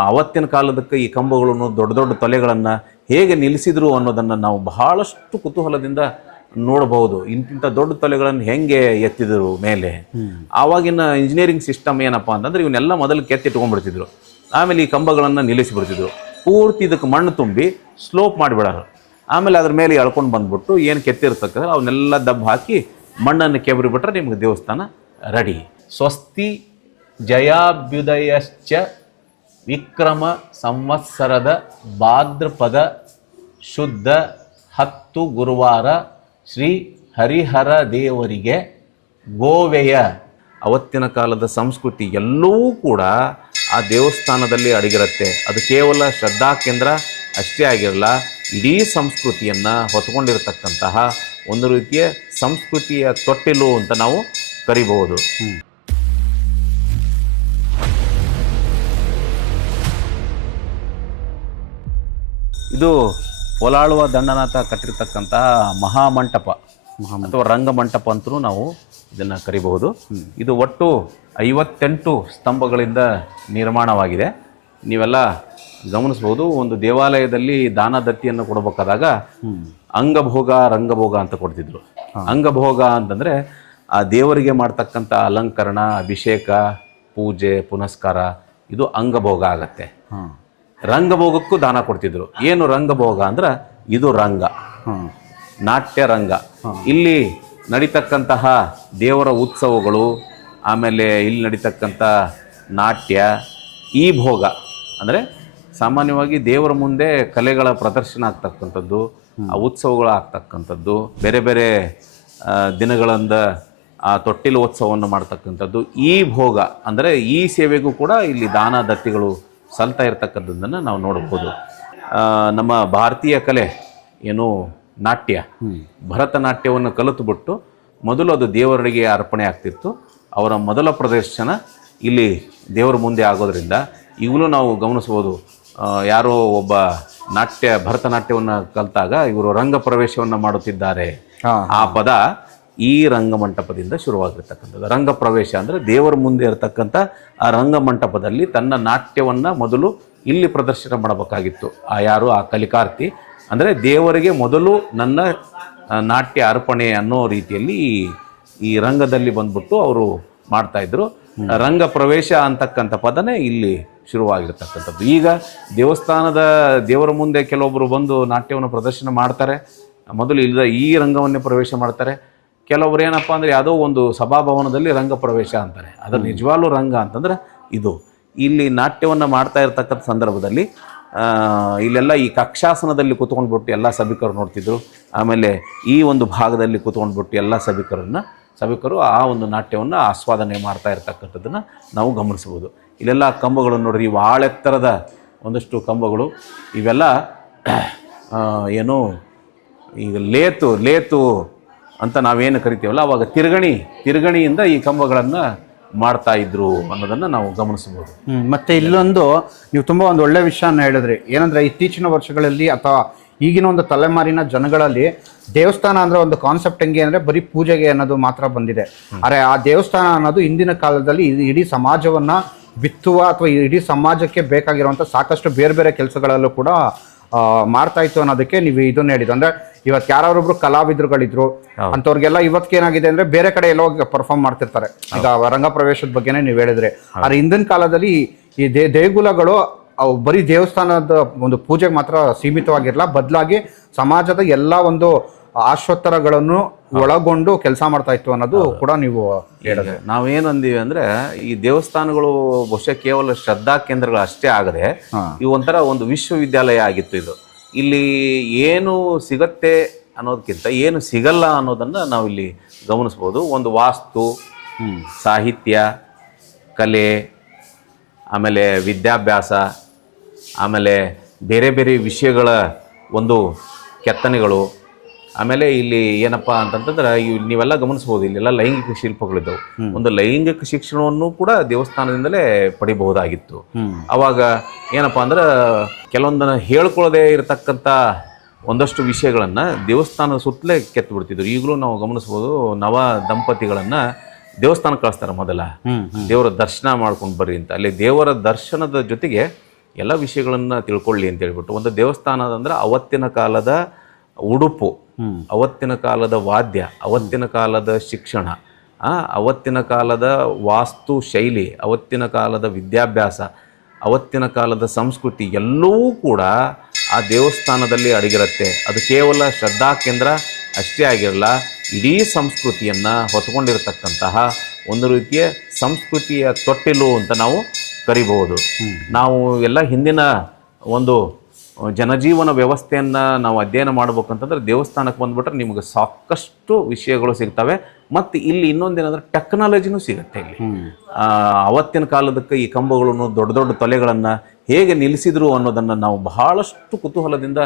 ಅವತ್ತಿನ ಕಾಲದಕ್ಕೆ ಈ ಕಂಬಗಳನ್ನು ದೊಡ್ಡ ದೊಡ್ಡ ತೊಲೆಗಳನ್ನು ಹೇಗೆ ನಿಲ್ಲಿಸಿದ್ರು ಅನ್ನೋದನ್ನು ನಾವು ಬಹಳಷ್ಟು ಕುತೂಹಲದಿಂದ ನೋಡಬಹುದು. ಇಂತಿಂಥ ದೊಡ್ಡ ತೊಲೆಗಳನ್ನು ಹೆಂಗೆ ಎತ್ತಿದ್ರು ಮೇಲೆ? ಆವಾಗಿನ ಇಂಜಿನಿಯರಿಂಗ್ ಸಿಸ್ಟಮ್ ಏನಪ್ಪ ಅಂತಂದ್ರೆ ಇವನ್ನೆಲ್ಲ ಮೊದಲು ಕೆತ್ತಿಟ್ಕೊಂಡ್ಬಿಡ್ತಿದ್ರು. ಆಮೇಲೆ ಈ ಕಂಬಗಳನ್ನು ನಿಲ್ಲಿಸಿಬಿಡ್ತಿದ್ರು. ಪೂರ್ತಿ ಇದಕ್ಕೆ ಮಣ್ಣು ತುಂಬಿ ಸ್ಲೋಪ್ ಮಾಡಿಬಿಡೋರು. ಆಮೇಲೆ ಅದ್ರ ಮೇಲೆ ಎಳ್ಕೊಂಡು ಬಂದ್ಬಿಟ್ಟು ಏನು ಕೆತ್ತಿರ್ತಕ್ಕಂದ್ರೆ ಅವನ್ನೆಲ್ಲ ದಬ್ಬ ಹಾಕಿ ಮಣ್ಣನ್ನು ಕೆಬರಿ ಬಿಟ್ರೆ ನಿಮ್ಗೆ ದೇವಸ್ಥಾನ ರೆಡಿ. ಸ್ವಸ್ತಿ ಜಯಾಭ್ಯುದಯಶ್ಚ ವಿಕ್ರಮ ಸಂವತ್ಸರದ ಭಾದ್ರಪದ ಶುದ್ಧ ಹತ್ತು ಗುರುವಾರ ಶ್ರೀ ಹರಿಹರ ದೇವರಿಗೆ ಗೋವೆಯ ಅವತ್ತಿನ ಕಾಲದ ಸಂಸ್ಕೃತಿ ಎಲ್ಲವೂ ಕೂಡ ಆ ದೇವಸ್ಥಾನದಲ್ಲಿ ಅಡಗಿರುತ್ತೆ. ಅದು ಕೇವಲ ಶ್ರದ್ಧಾ ಕೇಂದ್ರ ಅಷ್ಟೇ ಆಗಿರಲ್ಲ, ಇಡೀ ಸಂಸ್ಕೃತಿಯನ್ನು ಹೊತ್ಕೊಂಡಿರತಕ್ಕಂತಹ ಒಂದು ರೀತಿಯ ಸಂಸ್ಕೃತಿಯ ತೊಟ್ಟಿಲು ಅಂತ ನಾವು ಕರಿಬಹುದು. ಇದು ಪೊಲಾಳುವ ದಂಡನಾಥ ಕಟ್ಟಿರ್ತಕ್ಕಂತಹ ಮಹಾಮಂಟಪ ಅಥವಾ ರಂಗಮಂಟಪ ಅಂತಲೂ ನಾವು ಇದನ್ನು ಕರಿಬಹುದು. ಇದು ಒಟ್ಟು ಐವತ್ತೆಂಟು ಸ್ತಂಭಗಳಿಂದ ನಿರ್ಮಾಣವಾಗಿದೆ. ನೀವೆಲ್ಲ ಗಮನಿಸ್ಬೋದು ಒಂದು ದೇವಾಲಯದಲ್ಲಿ ದಾನ ದತ್ತಿಯನ್ನು ಕೊಡಬೇಕಾದಾಗ ಅಂಗಭೋಗ ರಂಗಭೋಗ ಅಂತ ಕೊಡ್ತಿದ್ರು. ಅಂಗಭೋಗ ಅಂತಂದ್ರೆ ಆ ದೇವರಿಗೆ ಮಾಡ್ತಕ್ಕಂಥ ಅಲಂಕರಣ ಅಭಿಷೇಕ ಪೂಜೆ ಪುನಸ್ಕಾರ ಇದು ಅಂಗಭೋಗ ಆಗತ್ತೆ. ರಂಗಭೋಗಕ್ಕೂ ದಾನ ಕೊಡ್ತಿದ್ರು. ಏನು ರಂಗಭೋಗ ಅಂದ್ರೆ ಇದು ರಂಗ. ನಾಟ್ಯ ರಂಗ. ಇಲ್ಲಿ ನಡೀತಕ್ಕಂತಹ ದೇವರ ಉತ್ಸವಗಳು ಆಮೇಲೆ ಇಲ್ಲಿ ನಡೀತಕ್ಕಂಥ ನಾಟ್ಯ ಈ ಭೋಗ. ಅಂದರೆ ಸಾಮಾನ್ಯವಾಗಿ ದೇವರ ಮುಂದೆ ಕಲೆಗಳ ಪ್ರದರ್ಶನ ಆಗ್ತಕ್ಕಂಥದ್ದು ಆ ಉತ್ಸವಗಳು ಆಗ್ತಕ್ಕಂಥದ್ದು ಬೇರೆ ಬೇರೆ ದಿನಗಳಿಂದ ಆ ತೊಟ್ಟಿಲು ಉತ್ಸವವನ್ನು ಮಾಡ್ತಕ್ಕಂಥದ್ದು ಈ ಭೋಗ. ಅಂದರೆ ಈ ಸೇವೆಗೂ ಕೂಡ ಇಲ್ಲಿ ದಾನ ದತ್ತಿಗಳು ಸಲ್ತಾ ಇರತಕ್ಕಂಥದ್ದನ್ನು ನಾವು ನೋಡ್ಬೋದು ನಮ್ಮ ಭಾರತೀಯ ಕಲೆ ಏನು ನಾಟ್ಯ ಭರತನಾಟ್ಯವನ್ನು ಕಲಿತುಬಿಟ್ಟು ಮೊದಲು ಅದು ದೇವರಿಗೆ ಅರ್ಪಣೆ ಆಗ್ತಿತ್ತು. ಅವರ ಮೊದಲ ಪ್ರದರ್ಶನ ಇಲ್ಲಿ ದೇವರ ಮುಂದೆ ಆಗೋದ್ರಿಂದ ಈಗಲೂ ನಾವು ಗಮನಿಸ್ಬೋದು ಯಾರೋ ಒಬ್ಬ ನಾಟ್ಯ ಭರತನಾಟ್ಯವನ್ನು ಕಲಿತಾಗ ಇವರು ರಂಗ ಪ್ರವೇಶವನ್ನು ಮಾಡುತ್ತಿದ್ದಾರೆ. ಆ ಪದ ಈ ರಂಗಮಂಟಪದಿಂದ ಶುರುವಾಗಿರ್ತಕ್ಕಂಥದ್ದು. ರಂಗ ಪ್ರವೇಶ ಅಂದರೆ ದೇವರ ಮುಂದೆ ಇರತಕ್ಕಂಥ ಆ ರಂಗಮಂಟಪದಲ್ಲಿ ತನ್ನ ನಾಟ್ಯವನ್ನು ಮೊದಲು ಇಲ್ಲಿ ಪ್ರದರ್ಶನ ಮಾಡಬೇಕಾಗಿತ್ತು. ಆ ಯಾರು? ಆ ಕಲಿಕಾರ್ತಿ. ಅಂದರೆ ದೇವರಿಗೆ ಮೊದಲು ನನ್ನ ನಾಟ್ಯ ಅರ್ಪಣೆ ಅನ್ನೋ ರೀತಿಯಲ್ಲಿ ಈ- ಈ ರಂಗದಲ್ಲಿ ಬಂದ್ಬಿಟ್ಟು ಅವರು ಮಾಡ್ತಾಯಿದ್ರು ರಂಗ ಪ್ರವೇಶ ಅಂತಕ್ಕಂಥ ಪದನೇ ಇಲ್ಲಿ ಶುರುವಾಗಿರ್ತಕ್ಕಂಥದ್ದು. ಈಗ ದೇವಸ್ಥಾನದ ದೇವರ ಮುಂದೆ ಕೆಲವೊಬ್ಬರು ಬಂದು ನಾಟ್ಯವನ್ನು ಪ್ರದರ್ಶನ ಮಾಡ್ತಾರೆ. ಮೊದಲು ಇಲ್ಲದ ಈ ರಂಗವನ್ನೇ ಪ್ರವೇಶ ಮಾಡ್ತಾರೆ. ಕೆಲವೊಬ್ರು ಏನಪ್ಪ ಅಂದರೆ ಯಾವುದೋ ಒಂದು ಸಭಾಭವನದಲ್ಲಿ ರಂಗ ಪ್ರವೇಶ ಅಂತಾರೆ. ಅದು ನಿಜವಾಗ್ಲೂ ರಂಗ ಅಂತಂದ್ರೆ ಇದು. ಇಲ್ಲಿ ನಾಟ್ಯವನ್ನು ಮಾಡ್ತಾ ಇರ್ತಕ್ಕಂಥ ಸಂದರ್ಭದಲ್ಲಿ ಇಲ್ಲೆಲ್ಲ ಈ ಕಕ್ಷಾಸನದಲ್ಲಿ ಕೂತ್ಕೊಂಡ್ಬಿಟ್ಟು ಎಲ್ಲ ಸಭಿಕರು ನೋಡ್ತಿದ್ರು. ಆಮೇಲೆ ಈ ಒಂದು ಭಾಗದಲ್ಲಿ ಕೂತ್ಕೊಂಡ್ಬಿಟ್ಟು ಎಲ್ಲ ಸಭಿಕರನ್ನು ಸಭಿಕರು ಆ ಒಂದು ನಾಟ್ಯವನ್ನು ಆಸ್ವಾದನೆ ಮಾಡ್ತಾ ಇರ್ತಕ್ಕಂಥದ್ದನ್ನು ನಾವು ಗಮನಿಸ್ಬೋದು ಇಲ್ಲೆಲ್ಲ ಕಂಬಗಳು ನೋಡ್ರಿ ಇವು ಆಳೆತ್ತರದ ಒಂದಷ್ಟು ಕಂಬಗಳು ಇವೆಲ್ಲ ಏನು ಈಗ ಲೇತು ಲೇತು ಅಂತ ನಾವೇನು ಕರಿತೀವಲ್ಲ ಅವಾಗ ತಿರುಗಣಿ ತಿರುಗಣಿಯಿಂದ ಈ ಕಂಬಗಳನ್ನು ಮಾಡ್ತಾ ಇದ್ರು ಅನ್ನೋದನ್ನು ನಾವು ಗಮನಿಸಬಹುದು. ಮತ್ತೆ ಇಲ್ಲೊಂದು ನೀವು ತುಂಬ ಒಂದು ಒಳ್ಳೆ ವಿಷಯನ ಹೇಳಿದ್ರಿ. ಏನಂದ್ರೆ ಇತ್ತೀಚಿನ ವರ್ಷಗಳಲ್ಲಿ ಅಥವಾ ಈಗಿನ ಒಂದು ತಲೆಮಾರಿನ ಜನಗಳಲ್ಲಿ ದೇವಸ್ಥಾನ ಅಂದ್ರೆ ಒಂದು ಕಾನ್ಸೆಪ್ಟ್ ಹೆಂಗೆ ಅಂದ್ರೆ ಬರೀ ಪೂಜೆಗೆ ಅನ್ನೋದು ಮಾತ್ರ ಬಂದಿದೆ. ಅರೆ ಆ ದೇವಸ್ಥಾನ ಅನ್ನೋದು ಇಂದಿನ ಕಾಲದಲ್ಲಿ ಇಡೀ- ಇಡೀ ಸಮಾಜವನ್ನ ಬಿತ್ತುವ ಅಥವಾ ಇಡೀ ಸಮಾಜಕ್ಕೆ ಬೇಕಾಗಿರುವಂಥ ಸಾಕಷ್ಟು ಬೇರೆ ಬೇರೆ ಕೆಲಸಗಳಲ್ಲೂ ಕೂಡ ಆ, ಮಾಡ್ತಾ ಇತ್ತು ಅನ್ನೋದಕ್ಕೆ ನೀವು ಇದನ್ನ ಹೇಳಿದ್ದು. ಅಂದ್ರೆ ಇವತ್ತು ಯಾರೊಬ್ರು ಕಲಾವಿದರುಗಳಿದ್ರು ಅಂತವ್ರಿಗೆಲ್ಲ ಇವತ್ತೇನಾಗಿದೆ ಏನಾಗಿದೆ ಅಂದ್ರೆ ಬೇರೆ ಕಡೆ ಎಲ್ಲ ಹೋಗಿ ಪರ್ಫಾರ್ಮ್ ಮಾಡ್ತಿರ್ತಾರೆ. ಈಗ ರಂಗ ಪ್ರವೇಶದ ಬಗ್ಗೆನೇ ನೀವು ಹೇಳಿದ್ರೆ. ಆದ್ರೆ ಹಿಂದಿನ ಕಾಲದಲ್ಲಿ ಈ ದೇ ದೇಗುಲಗಳು ಅವು ಬರೀ ದೇವಸ್ಥಾನದ ಒಂದು ಪೂಜೆಗೆ ಮಾತ್ರ ಸೀಮಿತವಾಗಿರಲ್ಲ ಬದಲಾಗಿ ಸಮಾಜದ ಎಲ್ಲ ಒಂದು ಆಶೋತ್ತರಗಳನ್ನು ಒಳಗೊಂಡು ಕೆಲಸ ಮಾಡ್ತಾ ಇತ್ತು ಅನ್ನೋದು ಕೂಡ ನೀವು ಹೇಳಿದ್ರೆ ನಾವೇನು ಅಂದೀವಿ ಅಂದ್ರೆ ಈ ದೇವಸ್ಥಾನಗಳು ಬಹುಶಃ ಕೇವಲ ಶ್ರದ್ಧಾ ಕೇಂದ್ರಗಳು ಅಷ್ಟೇ ಆಗದೆ ಈ ಒಂಥರ ಒಂದು ವಿಶ್ವವಿದ್ಯಾಲಯ ಆಗಿತ್ತು ಇದು. ಇಲ್ಲಿ ಏನು ಸಿಗತ್ತೆ ಅನ್ನೋದಕ್ಕಿಂತ ಏನು ಸಿಗಲ್ಲ ಅನ್ನೋದನ್ನ ನಾವು ಇಲ್ಲಿ ಗಮನಿಸ್ಬೋದು. ಒಂದು ವಾಸ್ತು ಸಾಹಿತ್ಯ ಕಲೆ ಆಮೇಲೆ ವಿದ್ಯಾಭ್ಯಾಸ ಆಮೇಲೆ ಬೇರೆ ಬೇರೆ ವಿಷಯಗಳ ಒಂದು ಕೆತ್ತನೆಗಳು ಆಮೇಲೆ ಇಲ್ಲಿ ಏನಪ್ಪ ಅಂತಂತಂದ್ರೆ ಇವು ನೀವೆಲ್ಲ ಗಮನಿಸ್ಬೋದು ಇಲ್ಲೆಲ್ಲ ಲೈಂಗಿಕ ಶಿಲ್ಪಗಳಿದ್ದವು ಒಂದು ಲೈಂಗಿಕ ಶಿಕ್ಷಣವನ್ನು ಕೂಡ ದೇವಸ್ಥಾನದಿಂದಲೇ ಪಡಿಬಹುದಾಗಿತ್ತು. ಅವಾಗ ಏನಪ್ಪ ಅಂದ್ರೆ ಕೆಲವೊಂದನ್ನು ಹೇಳ್ಕೊಳ್ಳದೆ ಇರತಕ್ಕಂಥ ಒಂದಷ್ಟು ವಿಷಯಗಳನ್ನು ದೇವಸ್ಥಾನದ ಸುತ್ತಲೇ ಕೆತ್ತು ಬಿಡ್ತಿದ್ರು ಈಗಲೂ ನಾವು ಗಮನಿಸ್ಬೋದು ನವ ದಂಪತಿಗಳನ್ನು ದೇವಸ್ಥಾನ ಕಳಿಸ್ತಾರೆ ಮೊದಲ. ದೇವರ ದರ್ಶನ ಮಾಡ್ಕೊಂಡು ಬರ್ರಿ ಅಂತ. ಅಲ್ಲಿ ದೇವರ ದರ್ಶನದ ಜೊತೆಗೆ ಎಲ್ಲ ವಿಷಯಗಳನ್ನು ತಿಳ್ಕೊಳ್ಳಿ ಅಂತ ಹೇಳ್ಬಿಟ್ಟು ಒಂದು ದೇವಸ್ಥಾನ ಅಂದ್ರೆ ಅವತ್ತಿನ ಕಾಲದ ಉಡುಪು. ಅವತ್ತಿನ ಕಾಲದ ವಾದ್ಯ ಅವತ್ತಿನ ಕಾಲದ ಶಿಕ್ಷಣ ಅವತ್ತಿನ ಕಾಲದ ವಾಸ್ತು ಶೈಲಿ ಅವತ್ತಿನ ಕಾಲದ ವಿದ್ಯಾಭ್ಯಾಸ ಅವತ್ತಿನ ಕಾಲದ ಸಂಸ್ಕೃತಿ ಎಲ್ಲವೂ ಕೂಡ ಆ ದೇವಸ್ಥಾನದಲ್ಲಿ ಅಡಗಿರುತ್ತೆ. ಅದು ಕೇವಲ ಶ್ರದ್ಧಾ ಕೇಂದ್ರ ಅಷ್ಟೇ ಆಗಿರಲ್ಲ ಇಡೀ ಸಂಸ್ಕೃತಿಯನ್ನು ಹೊತ್ಕೊಂಡಿರತಕ್ಕಂತಹ ಒಂದು ರೀತಿಯ ಸಂಸ್ಕೃತಿಯ ತೊಟ್ಟಿಲು ಅಂತ ನಾವು ಕರಿಬಹುದು. ನಾವು ಎಲ್ಲ ಹಿಂದಿನ ಒಂದು ಜನಜೀವನ ವ್ಯವಸ್ಥೆಯನ್ನು ನಾವು ಅಧ್ಯಯನ ಮಾಡ್ಬೇಕಂತಂದ್ರೆ ದೇವಸ್ಥಾನಕ್ಕೆ ಬಂದುಬಿಟ್ರೆ ನಿಮಗೆ ಸಾಕಷ್ಟು ವಿಷಯಗಳು ಸಿಗ್ತವೆ. ಮತ್ತು ಇಲ್ಲಿ ಇನ್ನೊಂದೇನಂದ್ರೆ ಟೆಕ್ನಾಲಜಿನೂ ಸಿಗುತ್ತೆ ಇಲ್ಲಿ. ಅವತ್ತಿನ ಕಾಲದಕ್ಕೆ ಈ ಕಂಬಗಳನ್ನು ದೊಡ್ಡ ದೊಡ್ಡ ತೊಲೆಗಳನ್ನು ಹೇಗೆ ನಿಲ್ಲಿಸಿದ್ರು ಅನ್ನೋದನ್ನು ನಾವು ಬಹಳಷ್ಟು ಕುತೂಹಲದಿಂದ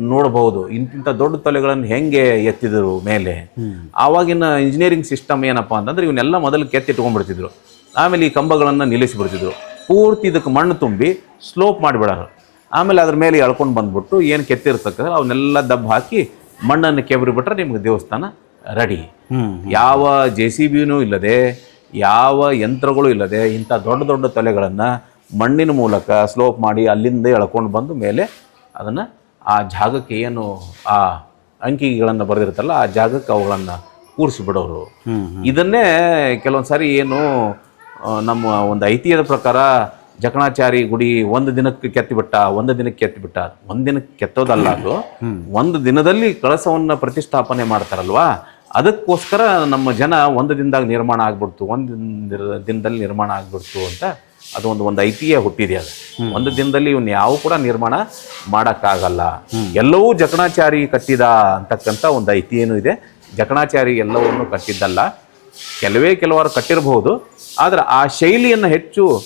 ನೋಡಬಹುದು ಇಂತಿಂಥ ದೊಡ್ಡ ತೊಲೆಗಳನ್ನು ಹೆಂಗೆ ಎತ್ತಿದ್ರು ಮೇಲೆ. ಆವಾಗಿನ ಇಂಜಿನಿಯರಿಂಗ್ ಸಿಸ್ಟಮ್ ಏನಪ್ಪ ಅಂತಂದ್ರೆ ಇವನ್ನೆಲ್ಲ ಮೊದಲು ಕೆತ್ತಿಟ್ಕೊಂಡ್ಬಿಡ್ತಿದ್ರು. ಆಮೇಲೆ ಈ ಕಂಬಗಳನ್ನು ನಿಲ್ಲಿಸಿಬಿಡ್ತಿದ್ರು. ಪೂರ್ತಿ ಇದಕ್ಕೆ ಮಣ್ಣು ತುಂಬಿ ಸ್ಲೋಪ್ ಮಾಡಿಬಿಡೋರು. ಆಮೇಲೆ ಅದ್ರ ಮೇಲೆ ಎಳ್ಕೊಂಡು ಬಂದ್ಬಿಟ್ಟು ಏನು ಕೆತ್ತಿರ್ತಕ್ಕಂಥ ಅವನ್ನೆಲ್ಲ ದಬ್ಬ ಹಾಕಿ ಮಣ್ಣನ್ನು ಕೆಬರಿ ಬಿಟ್ರೆ ನಿಮ್ಗೆ ದೇವಸ್ಥಾನ ರೆಡಿ. ಯಾವ ಜೆ ಸಿ ಬಿನೂ ಇಲ್ಲದೆ ಯಾವ ಯಂತ್ರಗಳು ಇಲ್ಲದೆ ಇಂಥ ದೊಡ್ಡ ದೊಡ್ಡ ತಲೆಗಳನ್ನು ಮಣ್ಣಿನ ಮೂಲಕ ಸ್ಲೋಪ್ ಮಾಡಿ ಅಲ್ಲಿಂದ ಎಳ್ಕೊಂಡು ಬಂದು ಮೇಲೆ ಅದನ್ನು ಆ ಜಾಗಕ್ಕೆ ಏನು ಆ ಅಂಕಿಗಳನ್ನು ಬರೆದಿರ್ತಲ್ಲ ಆ ಜಾಗಕ್ಕೆ ಅವುಗಳನ್ನು ಕೂರಿಸಿಬಿಡೋರು. ಇದನ್ನೇ ಕೆಲವೊಂದು ಸಾರಿ ಏನು ನಮ್ಮ ಒಂದು ಐತಿಹ್ಯದ ಪ್ರಕಾರ ಜಕಣಾಚಾರಿ ಗುಡಿ ಒಂದು ದಿನಕ್ಕೆ ಕೆತ್ತಿಬಿಟ್ಟ, ಒಂದು ದಿನಕ್ಕೆ ಕೆತ್ತಿಬಿಟ್ಟ. ಒಂದು ದಿನಕ್ಕೆ ಕೆತ್ತೋದಲ್ಲ ಅದು. ಒಂದು ದಿನದಲ್ಲಿ ಕಳಸವನ್ನ ಪ್ರತಿಷ್ಠಾಪನೆ ಮಾಡ್ತಾರಲ್ವಾ? ಅದಕ್ಕೋಸ್ಕರ ನಮ್ಮ ಜನ ಒಂದು ದಿನದಾಗ ನಿರ್ಮಾಣ ಆಗ್ಬಿಡ್ತು, ಒಂದು ದಿನ- ದಿನದಲ್ಲಿ ನಿರ್ಮಾಣ ಆಗ್ಬಿಡ್ತು ಅಂತ ಅದು ಒಂದು ಒಂದು ಐತಿಹ್ಯ ಹುಟ್ಟಿದೆ ಅದು. ಒಂದು ದಿನದಲ್ಲಿ ಇವನ್ ಯಾವ ಕೂಡ ನಿರ್ಮಾಣ ಮಾಡೋಕ್ಕಾಗಲ್ಲ. ಎಲ್ಲವೂ ಜಕಣಾಚಾರಿ ಕಟ್ಟಿದ ಅಂತಕ್ಕಂಥ ಒಂದು ಐತಿಹ್ಯನೂ ಇದೆ. ಜಕಣಾಚಾರಿ ಎಲ್ಲವನ್ನು ಕಟ್ಟಿದ್ದಲ್ಲ. ಕೆಲವೇ ಕೆಲವಾರು ಕಟ್ಟಿರಬಹುದು ಆದರೆ ಆ ಶೈಲಿಯನ್ನು ಹೆಚ್ಚು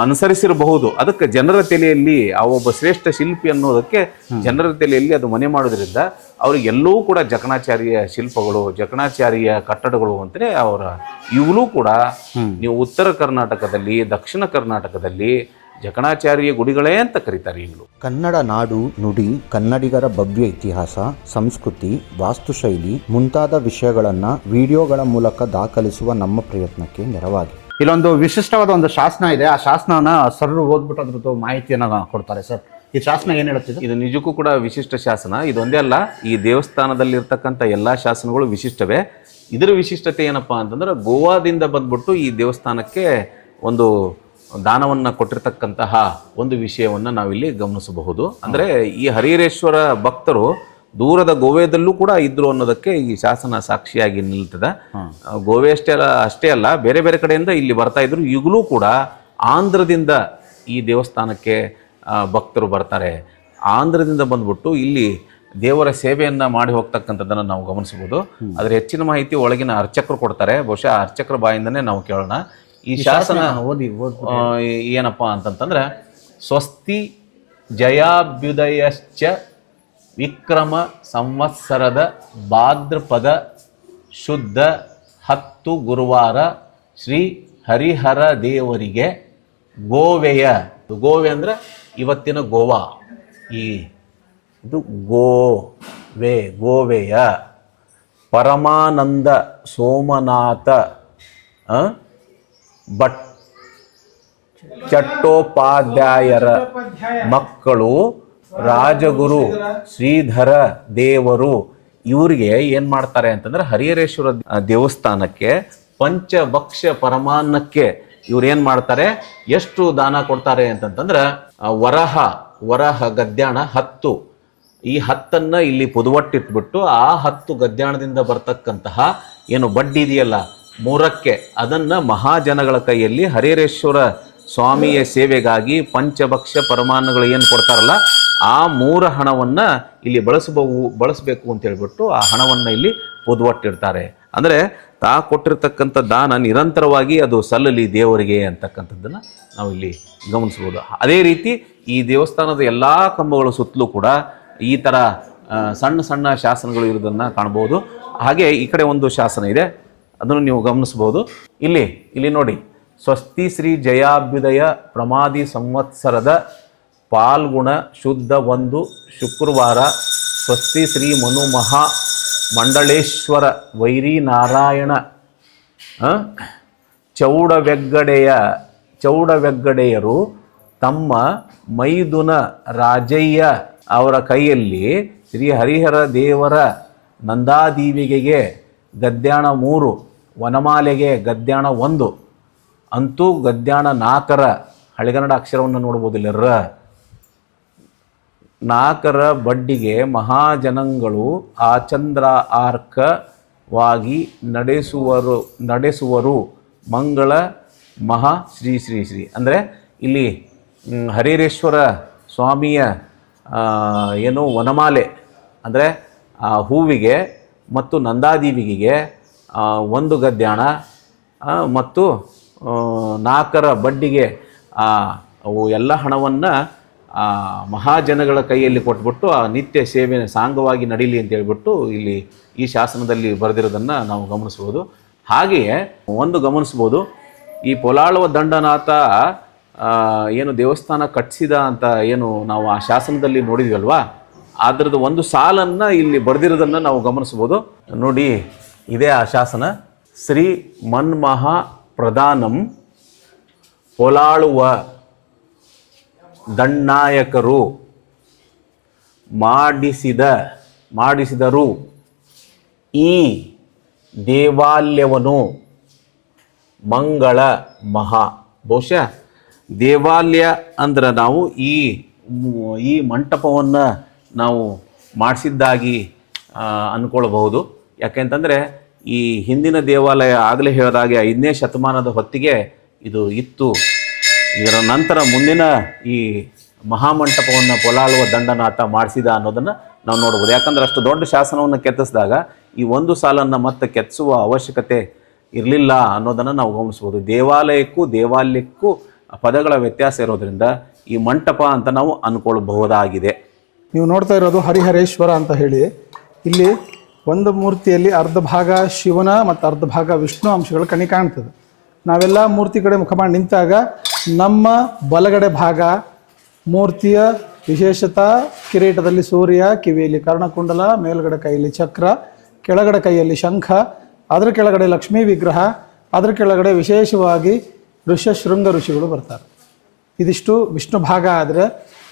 ಅನುಸರಿಸಿರಬಹುದು. ಅದಕ್ಕೆ ಜನರ ತಲೆಯಲ್ಲಿ ಆ ಒಬ್ಬ ಶ್ರೇಷ್ಠ ಶಿಲ್ಪಿ ಅನ್ನೋದಕ್ಕೆ ಜನರ ತಲೆಯಲ್ಲಿ ಅದು ಮನೆ ಮಾಡೋದ್ರಿಂದ ಅವ್ರಿಗೆ ಎಲ್ಲವೂ ಕೂಡ ಜಕಣಾಚಾರ್ಯ ಶಿಲ್ಪಗಳು ಜಕಣಾಚಾರ್ಯ ಕಟ್ಟಡಗಳು ಅಂತಲೇ ಅವರ ಇವುಗಳು ಕೂಡ ನೀವು ಉತ್ತರ ಕರ್ನಾಟಕದಲ್ಲಿ ದಕ್ಷಿಣ ಕರ್ನಾಟಕದಲ್ಲಿ ಜಕಣಾಚಾರ್ಯ ಗುಡಿಗಳೇ ಅಂತ ಕರೀತಾರೆ ಈಗಲೂ. ಕನ್ನಡ ನಾಡು ನುಡಿ ಕನ್ನಡಿಗರ ಭವ್ಯ ಇತಿಹಾಸ ಸಂಸ್ಕೃತಿ ವಾಸ್ತುಶೈಲಿ ಮುಂತಾದ ವಿಷಯಗಳನ್ನು ವಿಡಿಯೋಗಳ ಮೂಲಕ ದಾಖಲಿಸುವ ನಮ್ಮ ಪ್ರಯತ್ನಕ್ಕೆ ನೆರವಾಗಿ. ಇಲ್ಲೊಂದು ವಿಶಿಷ್ಟವಾದ ಒಂದು ಶಾಸನ ಇದೆ. ಆ ಶಾಸನನ ಸರ್ ಓದ್ಬಿಟ್ಟು ಅದ್ರದ್ದು ಮಾಹಿತಿಯನ್ನ ಕೊಡ್ತಾರೆ ಸರ್. ಈ ಶಾಸನ ಏನ್ ಹೇಳುತ್ತಿದೆ ಇದು ನಿಜಕ್ಕೂ ಕೂಡ ವಿಶಿಷ್ಟ ಶಾಸನ. ಇದೊಂದೇ ಅಲ್ಲ, ಈ ದೇವಸ್ಥಾನದಲ್ಲಿರ್ತಕ್ಕಂಥ ಎಲ್ಲ ಶಾಸನಗಳು ವಿಶಿಷ್ಟವೇ. ಇದರ ವಿಶಿಷ್ಟತೆ ಏನಪ್ಪಾ ಅಂತಂದ್ರೆ, ಗೋವಾದಿಂದ ಬಂದ್ಬಿಟ್ಟು ಈ ದೇವಸ್ಥಾನಕ್ಕೆ ಒಂದು ದಾನವನ್ನು ಕೊಟ್ಟಿರ್ತಕ್ಕಂತಹ ಒಂದು ವಿಷಯವನ್ನು ನಾವಿಲ್ಲಿ ಗಮನಿಸಬಹುದು. ಅಂದರೆ ಈ ಹರಿಹರೇಶ್ವರ ಭಕ್ತರು ದೂರದ ಗೋವೆದಲ್ಲೂ ಕೂಡ ಇದ್ರು ಅನ್ನೋದಕ್ಕೆ ಈ ಶಾಸನ ಸಾಕ್ಷಿಯಾಗಿ ನಿಲ್ತದೆ. ಗೋವೆ ಅಷ್ಟೇ ಅಲ್ಲ ಅಷ್ಟೇ ಅಲ್ಲ ಬೇರೆ ಬೇರೆ ಕಡೆಯಿಂದ ಇಲ್ಲಿ ಬರ್ತಾ ಇದ್ರು. ಈಗಲೂ ಕೂಡ ಆಂಧ್ರದಿಂದ ಈ ದೇವಸ್ಥಾನಕ್ಕೆ ಭಕ್ತರು ಬರ್ತಾರೆ. ಆಂಧ್ರದಿಂದ ಬಂದ್ಬಿಟ್ಟು ಇಲ್ಲಿ ದೇವರ ಸೇವೆಯನ್ನು ಮಾಡಿ ಹೋಗ್ತಕ್ಕಂಥದ್ದನ್ನು ನಾವು ಗಮನಿಸಬಹುದು. ಅದರ ಹೆಚ್ಚಿನ ಮಾಹಿತಿ ಒಳಗಿನ ಅರ್ಚಕರು ಕೊಡ್ತಾರೆ. ಬಹುಶಃ ಅರ್ಚಕರ ಬಾಯಿಂದನೇ ನಾವು ಕೇಳೋಣ. ಈ ಶಾಸನ ಓದಿ ಏನಪ್ಪಾ ಅಂತಂತಂದ್ರೆ ಸ್ವಸ್ತಿ ಜಯಾಭ್ಯುದಯಶ್ಚ ವಿಕ್ರಮ ಸಂವತ್ಸರದ ಭಾದ್ರಪದ ಶುದ್ಧ ಹತ್ತು ಗುರುವಾರ ಶ್ರೀ ಹರಿಹರ ದೇವರಿಗೆ ಗೋವೆಯ, ಗೋವೆ ಅಂದರೆ ಇವತ್ತಿನ ಗೋವಾ. ಈ ಇದು ಗೋವೆ, ಗೋವೆಯ ಪರಮಾನಂದ ಸೋಮನಾಥ ಭಟ್ ಚಟ್ಟೋಪಾಧ್ಯಾಯರ ಮಕ್ಕಳು ರಾಜಗುರು, ಶ್ರೀಧರ ದೇವರು ಇವರಿಗೆ ಏನ್ ಮಾಡ್ತಾರೆ ಅಂತಂದ್ರೆ ಹರಿಹರೇಶ್ವರ ದೇವಸ್ಥಾನಕ್ಕೆ ಪಂಚಭಕ್ಷ ಪರಮಾನ್ನಕ್ಕೆ ಇವ್ರು ಏನ್ ಮಾಡ್ತಾರೆ? ಎಷ್ಟು ದಾನ ಕೊಡ್ತಾರೆ ಅಂತಂತಂದ್ರೆ ವರಹ ವರಹ ಗದ್ಯಾಣ ಹತ್ತು. ಈ ಹತ್ತನ್ನ ಇಲ್ಲಿ ಪುದುವಟ್ಟಿಟ್ಬಿಟ್ಟು ಆ ಹತ್ತು ಗದ್ಯಾಣದಿಂದ ಬರ್ತಕ್ಕಂತಹ ಏನು ಬಡ್ಡಿ ಇದೆಯಲ್ಲ, ಮೂರಕ್ಕೆ ಅದನ್ನ ಮಹಾಜನಗಳ ಕೈಯಲ್ಲಿ ಹರಿಹರೇಶ್ವರ ಸ್ವಾಮಿಯ ಸೇವೆಗಾಗಿ ಪಂಚಭಕ್ಷ ಪರಮಾನ್ನಗಳು ಏನು ಕೊಡ್ತಾರಲ್ಲ ಆ ಮೂರ ಹಣವನ್ನ ಇಲ್ಲಿ ಬಳಸಬಹು ಬಳಸಬೇಕು ಅಂತ ಹೇಳ್ಬಿಟ್ಟು ಆ ಹಣವನ್ನ ಇಲ್ಲಿ ಒದ್ವಟ್ಟಿರ್ತಾರೆ ಅಂದ್ರೆ ತಾ ಕೊಟ್ಟಿರ್ತಕ್ಕಂಥ ದಾನ ನಿರಂತರವಾಗಿ ಅದು ಸಲ್ಲಲಿ ದೇವರಿಗೆ ಅಂತಕ್ಕಂಥದ್ದನ್ನ ನಾವು ಇಲ್ಲಿ ಗಮನಿಸಬಹುದು. ಅದೇ ರೀತಿ ಈ ದೇವಸ್ಥಾನದ ಎಲ್ಲಾ ಕಂಬಗಳ ಸುತ್ತಲೂ ಕೂಡ ಈ ತರ ಸಣ್ಣ ಸಣ್ಣ ಶಾಸನಗಳು ಇರೋದನ್ನ ಕಾಣಬಹುದು. ಹಾಗೆ ಈ ಕಡೆ ಒಂದು ಶಾಸನ ಇದೆ, ಅದನ್ನು ನೀವು ಗಮನಿಸಬಹುದು. ಇಲ್ಲಿ ಇಲ್ಲಿ ನೋಡಿ, ಸ್ವಸ್ತಿ ಶ್ರೀ ಜಯಾಭ್ಯುದಯ ಪ್ರಮಾದಿ ಸಂವತ್ಸರದ ಪಾಲ್ಗುಣ ಶುದ್ಧ ಒಂದು ಶುಕ್ರವಾರ. ಸ್ವಸ್ತಿ ಶ್ರೀ ಮನು ಮಹಾ ಮಂಡಳೇಶ್ವರ ವೈರಿ ನಾರಾಯಣ ಆ, ಚೌಡವೆಗ್ಗಡೆಯ ಚೌಡವೆಗ್ಗಡೆಯರು ತಮ್ಮ ಮೈದುನ ರಾಜಯ್ಯ ಅವರ ಕೈಯಲ್ಲಿ ಶ್ರೀ ಹರಿಹರ ದೇವರ ನಂದಾದೀವಿಗೆಗೆ ಗದ್ಯಾಣ ಮೂರು ವನಮಾಲೆಗೆ ಗದ್ಯಾಣ ಒಂದು ಅಂತೂ ಗದ್ಯಾಣ ನಾಲ್ಕರ ಹಳೆಗನ್ನಡ ಅಕ್ಷರವನ್ನು ನೋಡ್ಬೋದಿಲ್ಲರ ನಾಲ್ಕರ ಬಡ್ಡಿಗೆ ಮಹಾಜನಗಳು ಚಂದ್ರ ಆರ್ಕವಾಗಿ ನಡೆಸುವರು ನಡೆಸುವರು. ಮಂಗಳ ಮಹಾ ಶ್ರೀ ಶ್ರೀ ಶ್ರೀ. ಅಂದರೆ ಇಲ್ಲಿ ಹರಿರೇಶ್ವರ ಸ್ವಾಮಿಯ ಏನು ವನಮಾಲೆ. ಅಂದರೆ, ಆ, ಹೂವಿಗೆ ಮತ್ತು ನಂದಾದೀವಿಗೆ ಒಂದು ಗದ್ಯಾಣ ಮತ್ತು ನಾಲ್ಕರ ಬಡ್ಡಿಗೆ ಎಲ್ಲ ಹಣವನ್ನು ಆ ಮಹಾಜನಗಳ ಕೈಯಲ್ಲಿ ಕೊಟ್ಬಿಟ್ಟು ಆ ನಿತ್ಯ ಸೇವೆ ಸಾಂಗವಾಗಿ ನಡೀಲಿ ಅಂತ ಹೇಳ್ಬಿಟ್ಟು ಇಲ್ಲಿ ಈ ಶಾಸನದಲ್ಲಿ ಬರೆದಿರೋದನ್ನು ನಾವು ಗಮನಿಸ್ಬೋದು. ಹಾಗೆಯೇ ಒಂದು ಗಮನಿಸ್ಬೋದು, ಈ ಪೊಲಾಳುವ ದಂಡನಾಥ ಏನು ದೇವಸ್ಥಾನ ಕಟ್ಟಿಸಿದ ಅಂತ ಏನು ನಾವು ಆ ಶಾಸನದಲ್ಲಿ ನೋಡಿದ್ವಲ್ವಾ? ಅದ್ರದ್ದು ಒಂದು ಸಾಲನ್ನು ಇಲ್ಲಿ ಬರೆದಿರೋದನ್ನು ನಾವು ಗಮನಿಸ್ಬೋದು. ನೋಡಿ, ಇದೇ ಆ ಶಾಸನ. ಶ್ರೀ ಮನ್ಮಹ ಪ್ರಧಾನಂ ಪೊಲಾಳುವ ದಂಡನಾಯಕರು ಮಾಡಿಸಿದ, ಮಾಡಿಸಿದರು. ಈ ದೇವಾಲಯವನ್ನು ಮಂಗಳ ಮಹಾ. ಬಹುಶಃ ದೇವಾಲಯ ಅಂದ್ರೆ ನಾವು ಈ ಈ ಮಂಟಪವನ್ನು ನಾವು ಮಾಡಿಸಿದ್ದಾಗಿ ಅಂದ್ಕೊಳ್ಬಹುದು ಯಾಕೆಂತಂದರೆ ಈ ಹಿಂದಿನ ದೇವಾಲಯ ಆಗಲೇ ಹೇಳಿದಾಗೆ ಐದನೇ ಶತಮಾನದ ಹೊತ್ತಿಗೆ ಇದು ಇತ್ತು. ಇದರ ನಂತರ ಮುಂದಿನ ಈ ಮಹಾಮಂಟಪವನ್ನು ಪೊಲಾಳುವ ದಂಡನಾಥ ಮಾಡಿಸಿದ ಅನ್ನೋದನ್ನು ನಾವು ನೋಡ್ಬೋದು. ಯಾಕಂದ್ರೆ ಅಷ್ಟು ದೊಡ್ಡ ಶಾಸನವನ್ನು ಕೆತ್ತಿಸಿದಾಗ ಈ ಒಂದು ಸಾಲನ್ನು ಮತ್ತೆ ಕೆತ್ತಿಸುವ ಅವಶ್ಯಕತೆ ಇರಲಿಲ್ಲ ಅನ್ನೋದನ್ನು ನಾವು ಗಮನಿಸ್ಬೋದು. ದೇವಾಲಯಕ್ಕೂ ದೇವಾಲಯಕ್ಕೂ ಪದಗಳ ವ್ಯತ್ಯಾಸ ಇರೋದ್ರಿಂದ ಈ ಮಂಟಪ ಅಂತ ನಾವು ಅಂದ್ಕೊಳ್ಬಹುದಾಗಿದೆ ನೀವು ನೋಡ್ತಾ ಇರೋದು ಹರಿಹರೇಶ್ವರ ಅಂತ ಹೇಳಿ. ಇಲ್ಲಿ ಒಂದು ಮೂರ್ತಿಯಲ್ಲಿ ಅರ್ಧ ಭಾಗ ಶಿವನ ಮತ್ತು ಅರ್ಧ ಭಾಗ ವಿಷ್ಣು ಅಂಶಗಳು ಕಣಿ ಕಾಣ್ತದೆ. ನಾವೆಲ್ಲ ಮೂರ್ತಿ ಕಡೆ ಮುಖ ಮಾಡಿ ನಿಂತಾಗ ನಮ್ಮ ಬಲಗಡೆ ಭಾಗ ಮೂರ್ತಿಯ ವಿಶೇಷತಾ ಕಿರೀಟದಲ್ಲಿ ಸೂರ್ಯ, ಕಿವಿಯಲ್ಲಿ ಕರ್ಣಕುಂಡಲ, ಮೇಲ್ಗಡೆ ಕೈಯಲ್ಲಿ ಚಕ್ರ, ಕೆಳಗಡೆ ಕೈಯಲ್ಲಿ ಶಂಖ, ಅದರ ಕೆಳಗಡೆ ಲಕ್ಷ್ಮೀ ವಿಗ್ರಹ, ಅದರ ಕೆಳಗಡೆ ವಿಶೇಷವಾಗಿ ಋಷ್ಯಶೃಂಗ ಋಷಿಗಳು ಬರ್ತಾರೆ. ಇದಿಷ್ಟು ವಿಷ್ಣು ಭಾಗ ಆದರೆ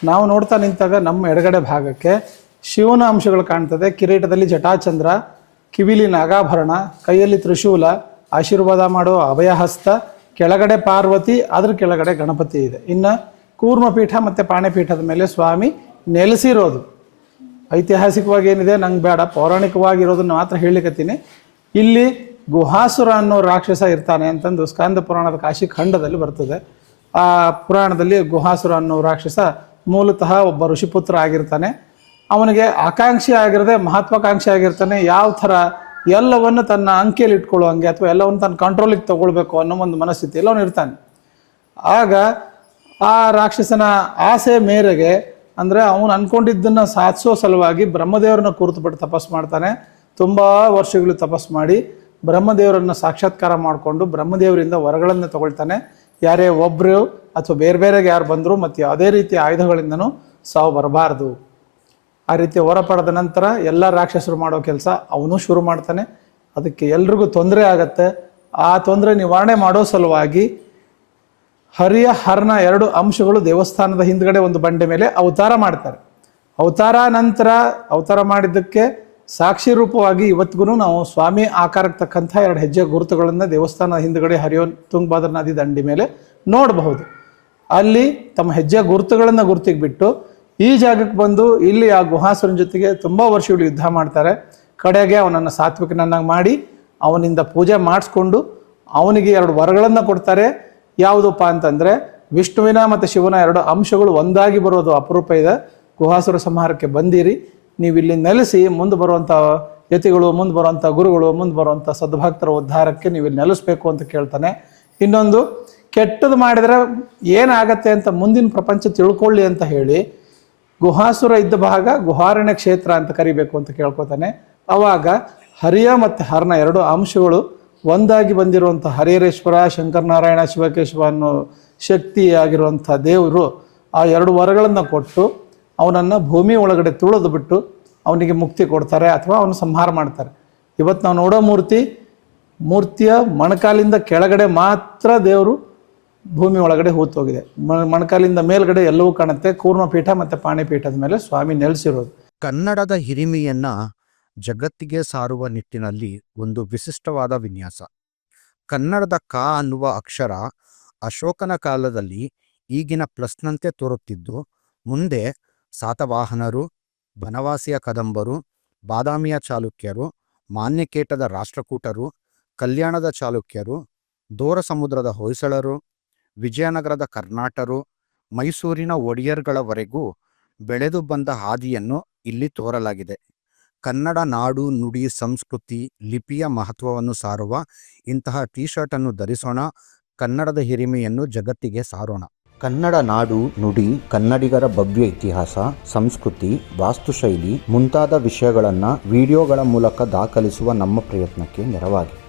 ನಾವು ನೋಡ್ತಾ ನಿಂತಾಗ ನಮ್ಮ ಎಡಗಡೆ ಭಾಗಕ್ಕೆ ಶಿವನ ಅಂಶಗಳು ಕಾಣ್ತದೆ. ಕಿರೀಟದಲ್ಲಿ ಜಟಾಚಂದ್ರ, ಕಿವಿಲಿ ನಾಗಾಭರಣ, ಕೈಯಲ್ಲಿ ತ್ರಿಶೂಲ, ಆಶೀರ್ವಾದ ಮಾಡೋ ಅಭಯಹಸ್ತ ಕೆಳಗಡೆ ಪಾರ್ವತಿ, ಅದ್ರ ಕೆಳಗಡೆ ಗಣಪತಿ ಇದೆ. ಇನ್ನು ಕೂರ್ಮಪೀಠ ಮತ್ತು ಪಾಣೆಪೀಠದ ಮೇಲೆ ಸ್ವಾಮಿ ನೆಲೆಸಿರೋದು. ಐತಿಹಾಸಿಕವಾಗಿ ಏನಿದೆ? ನಂಗೆ ಬೇಡ. ಪೌರಾಣಿಕವಾಗಿರೋದನ್ನು ಮಾತ್ರ ಹೇಳಿಕತ್ತೀನಿ ಇಲ್ಲಿ ಗುಹಾಸುರ ಅನ್ನೋ ರಾಕ್ಷಸ ಇರ್ತಾನೆ ಅಂತಂದು ಸ್ಕಂದ ಪುರಾಣದ ಕಾಶಿ ಖಂಡದಲ್ಲಿ ಬರ್ತದೆ. ಆ ಪುರಾಣದಲ್ಲಿ ಗುಹಾಸುರ ಅನ್ನೋ ರಾಕ್ಷಸ ಮೂಲತಃ ಒಬ್ಬ ಋಷಿಪುತ್ರ ಆಗಿರ್ತಾನೆ. ಅವನಿಗೆ ಆಕಾಂಕ್ಷಿ ಆಗಿರದೆ ಮಹತ್ವಾಕಾಂಕ್ಷಿ ಆಗಿರ್ತಾನೆ. ಯಾವ ಥರ ಎಲ್ಲವನ್ನು ತನ್ನ ಅಂಕೆಯಲ್ಲಿ ಇಟ್ಕೊಳ್ಳೋ ಹಂಗೆ ಅಥವಾ ಎಲ್ಲವನ್ನು ತನ್ನ ಕಂಟ್ರೋಲಿಗೆ ತಗೊಳ್ಬೇಕು ಅನ್ನೋ ಒಂದು ಮನಸ್ಥಿತಿಯಲ್ಲಿ ಅವನು ಇರ್ತಾನೆ. ಆಗ ಆ ರಾಕ್ಷಸನ ಆಸೆ ಮೇರೆಗೆ ಅಂದರೆ ಅವನು ಅಂದ್ಕೊಂಡಿದ್ದನ್ನು ಸಾಧಿಸೋ ಸಲುವಾಗಿ ಬ್ರಹ್ಮದೇವರನ್ನ ಕುರಿತುಬಿಟ್ಟು ತಪಸ್ಸು ಮಾಡ್ತಾನೆ. ತುಂಬ ವರ್ಷಗಳು ತಪಸ್ಸು ಮಾಡಿ ಬ್ರಹ್ಮದೇವರನ್ನ ಸಾಕ್ಷಾತ್ಕಾರ ಮಾಡಿಕೊಂಡು ಬ್ರಹ್ಮದೇವರಿಂದ ವರಗಳನ್ನು ತಗೊಳ್ತಾನೆ. ಯಾರೇ ಒಬ್ಬರು ಅಥವಾ ಬೇರೆ ಬೇರೆಗೆ ಯಾರು ಬಂದರು ಮತ್ತು ಯಾವುದೇ ರೀತಿಯ ಆಯುಧಗಳಿಂದನೂ ಸಾವು ಬರಬಾರ್ದು. ಆ ರೀತಿ ಹೊರ ಪಡೆದ ನಂತರ ಎಲ್ಲ ರಾಕ್ಷಸರು ಮಾಡೋ ಕೆಲಸ ಅವನು ಶುರು ಮಾಡ್ತಾನೆ. ಅದಕ್ಕೆ ಎಲ್ರಿಗೂ ತೊಂದರೆ ಆಗತ್ತೆ. ಆ ತೊಂದರೆ ನಿವಾರಣೆ ಮಾಡೋ ಸಲುವಾಗಿ ಹರಿಯ ಹರ್ನ ಎರಡು ಅಂಶಗಳು ದೇವಸ್ಥಾನದ ಹಿಂದ್ಗಡೆ ಒಂದು ಬಂಡೆ ಮೇಲೆ ಅವತಾರ ಮಾಡ್ತಾರೆ. ಅವತಾರ ನಂತರ ಅವತಾರ ಮಾಡಿದ್ದಕ್ಕೆ ಸಾಕ್ಷಿ ರೂಪವಾಗಿ ಇವತ್ತಿಗೂ ನಾವು ಸ್ವಾಮಿ ಆಕಾರಕ್ಕೆ ತಕ್ಕಂಥ ಎರಡು ಹೆಜ್ಜೆ ಗುರುತುಗಳನ್ನು ದೇವಸ್ಥಾನದ ಹಿಂದ್ಗಡೆ ಹರಿಯೋ ತುಂಗಭದ್ರ ನದಿ ದಂಡಿ ಮೇಲೆ ನೋಡಬಹುದು. ಅಲ್ಲಿ ತಮ್ಮ ಹೆಜ್ಜೆ ಗುರುತುಗಳನ್ನು ಗುರುತಿಗೆ ಬಿಟ್ಟು ಈ ಜಾಗಕ್ಕೆ ಬಂದು ಇಲ್ಲಿ ಆ ಗುಹಾಸುರನ ಜೊತೆಗೆ ತುಂಬ ವರ್ಷಗಳು ಯುದ್ಧ ಮಾಡ್ತಾರೆ. ಕಡೆಗೆ ಅವನನ್ನು ಸಾತ್ವಿಕನನ್ನಾಗಿ ಮಾಡಿ ಅವನಿಂದ ಪೂಜೆ ಮಾಡಿಸ್ಕೊಂಡು ಅವನಿಗೆ ಎರಡು ವರಗಳನ್ನು ಕೊಡ್ತಾರೆ. ಯಾವುದಪ್ಪ ಅಂತಂದರೆ ವಿಷ್ಣುವಿನ ಮತ್ತು ಶಿವನ ಎರಡು ಅಂಶಗಳು ಒಂದಾಗಿ ಬರೋದು ಅಪರೂಪ ಇದೆ. ಗುಹಾಸುರ ಸಂಹಾರಕ್ಕೆ ಬಂದಿರಿ. ನೀವು ಇಲ್ಲಿ ನೆಲೆಸಿ ಮುಂದೆ ಬರುವಂಥ ಯತಿಗಳು, ಮುಂದೆ ಬರುವಂಥ ಗುರುಗಳು, ಮುಂದೆ ಬರುವಂಥ ಸದ್ಭಕ್ತರ ಉದ್ಧಾರಕ್ಕೆ ನೀವು ಇಲ್ಲಿ ನೆಲೆಸಬೇಕು ಅಂತ ಕೇಳ್ತಾನೆ. ಇನ್ನೊಂದು, ಕೆಟ್ಟದ್ದು ಮಾಡಿದರೆ ಏನಾಗತ್ತೆ ಅಂತ ಮುಂದಿನ ಪ್ರಪಂಚ ತಿಳ್ಕೊಳ್ಳಿ ಅಂತ ಹೇಳಿ ಗುಹಾಸುರ ಇದ್ದ ಭಾಗ ಗುಹಾರಣ್ಯ ಕ್ಷೇತ್ರ ಅಂತ ಕರಿಬೇಕು ಅಂತ ಕೇಳ್ಕೊತಾನೆ. ಅವಾಗ ಹರಿಯ ಮತ್ತು ಹರನ ಎರಡು ಅಂಶಗಳು ಒಂದಾಗಿ ಬಂದಿರುವಂಥ ಹರಿಹರೇಶ್ವರ ಶಂಕರನಾರಾಯಣ, ಶಿವಕೇಶವ ಅನ್ನೋ ಶಕ್ತಿಯಾಗಿರುವಂಥ ದೇವರು ಆ ಎರಡು ವರಗಳನ್ನು ಕೊಟ್ಟು ಅವನನ್ನು ಭೂಮಿ ಒಳಗಡೆ ತುಳಿದು ಬಿಟ್ಟು ಅವನಿಗೆ ಮುಕ್ತಿ ಕೊಡ್ತಾರೆ ಅಥವಾ ಅವನು ಸಂಹಾರ ಮಾಡ್ತಾರೆ. ಇವತ್ತು ನಾವು ನೋಡೋ ಮೂರ್ತಿ, ಮೂರ್ತಿಯ ಮೊಣಕಾಲಿಂದ ಕೆಳಗಡೆ ಮಾತ್ರ ದೇವರು ಭೂಮಿ ಒಳಗಡೆ ಹೂತೋಗಿದೆ ಮಣಕಾಲಿಂದ ಮೇಲ್ಗಡೆ ಎಲ್ಲವೂ ಕಾಣುತ್ತೆ. ಕೂರ್ಮಪೀಠ ಮತ್ತು ಪಾಣಿಪೀಠದ ಮೇಲೆ ಸ್ವಾಮಿ ನೆಲೆಸಿರೋದು. ಕನ್ನಡದ ಹಿರಿಮೆಯನ್ನ ಜಗತ್ತಿಗೆ ಸಾರುವ ನಿಟ್ಟಿನಲ್ಲಿ ಒಂದು ವಿಶಿಷ್ಟವಾದ ವಿನ್ಯಾಸ. ಕನ್ನಡದ ಕ ಅನ್ನುವ ಅಕ್ಷರ ಅಶೋಕನ ಕಾಲದಲ್ಲಿ ಈಗಿನ ಪ್ಲಸ್ನಂತೆ ತೋರುತ್ತಿದ್ದು, ಮುಂದೆ ಸಾತವಾಹನರು, ಬನವಾಸಿಯ ಕದಂಬರು, ಬಾದಾಮಿಯ ಚಾಲುಕ್ಯರು, ಮಾನ್ಯಕೇಟದ ರಾಷ್ಟ್ರಕೂಟರು, ಕಲ್ಯಾಣದ ಚಾಲುಕ್ಯರು, ದೋರ ಸಮುದ್ರದ ಹೊಯ್ಸಳರು ವಿಜಯನಗರದ ಕರ್ನಾಟರು ಮೈಸೂರಿನ ಒಡೆಯರ್ಗಳವರೆಗೂ ಬೆಳೆದು ಬಂದ ಹಾದಿಯನ್ನು ಇಲ್ಲಿ ತೋರಲಾಗಿದೆ. ಕನ್ನಡ ನಾಡು, ನುಡಿ, ಸಂಸ್ಕೃತಿ, ಲಿಪಿಯ ಮಹತ್ವವನ್ನು ಸಾರುವ ಇಂತಹ ಟಿ ಶರ್ಟ್ ಅನ್ನು ಧರಿಸೋಣ, ಕನ್ನಡದ ಹಿರಿಮೆಯನ್ನು ಜಗತ್ತಿಗೆ ಸಾರೋಣ. ಕನ್ನಡ ನಾಡು, ನುಡಿ, ಕನ್ನಡಿಗರ ಭವ್ಯ ಇತಿಹಾಸ, ಸಂಸ್ಕೃತಿ, ವಾಸ್ತುಶೈಲಿ ಮುಂತಾದ ವಿಷಯಗಳನ್ನು ವಿಡಿಯೋಗಳ ಮೂಲಕ ದಾಖಲಿಸುವ ನಮ್ಮ ಪ್ರಯತ್ನಕ್ಕೆ ನೆರವಾಗಿ.